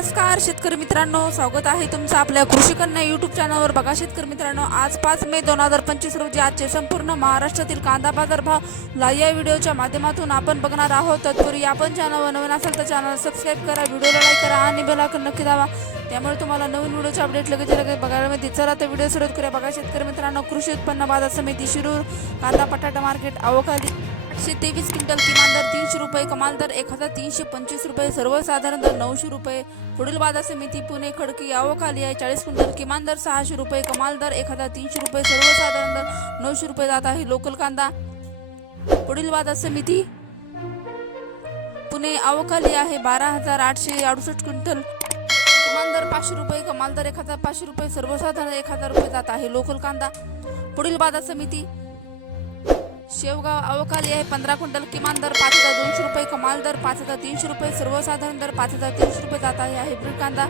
नमस्कार शेतकरी मित्रांनो. स्वागत आहे तुमचं आपल्या कृषी कन्या युट्यूब चॅनलवर बघा शेतकरी मित्रांनो आज पाच मे दोन हजार पंचवीस रोजी आजचे संपूर्ण महाराष्ट्रातील कांदा बाजार भाव ला या व्हिडिओच्या माध्यमातून आपण बघणार आहोत. तत्पूर्वी आपण चॅनलवर नवीन असेल तर चॅनल सबस्क्राईब करा व्हिडिओला लाईक करा आणि बेल नक्की दावा त्यामुळे तुम्हाला नवीन व्हिडिओचे अपडेट लगेच लगेच बघायला मिळते चला तर व्हिडिओ सुरुवात करूया. बघा शेतकरी मित्रांनो कृषी उत्पन्न बाजार समिती शिरूर कांदा बटाटा मार्केट अवकाळी आठशे तेवीस क्विंटल किमान दर तीनशे रुपये कमाल दर एक हजार तीनशे पंचवीस रुपये सर्वसाधारण दर नऊशे रुपये. पुढील बाजार समिती पुणे खडकी आवकाली आहे. चाळीस क्विंटल किमान दर सहाशे रुपये कमाल दर एक हजार तीनशे रुपये सर्वसाधारण दर नऊशे रुपये जात आहे. लोकल कांदा. पुढील बाजार समिती पुणे आवखाली आहे. बारा हजार आठशे अडुसष्ट क्विंटल किमान दर पाचशे रुपये कमाल दर एक हजार पाचशे रुपये सर्वसाधारण एक हजार रुपये जात आहे. लोकल कांदा. पुढील बाजार समिती शेवगाव अवकाली आहे. पंधरा क्विंटल किमान दर पाच हजार दोनशे रुपये कमाल दर पाच हजार तीनशे रुपये सर्वसाधारण दर पाच हजार तीनशे रुपये जात आहे. हायब्रिड कांदा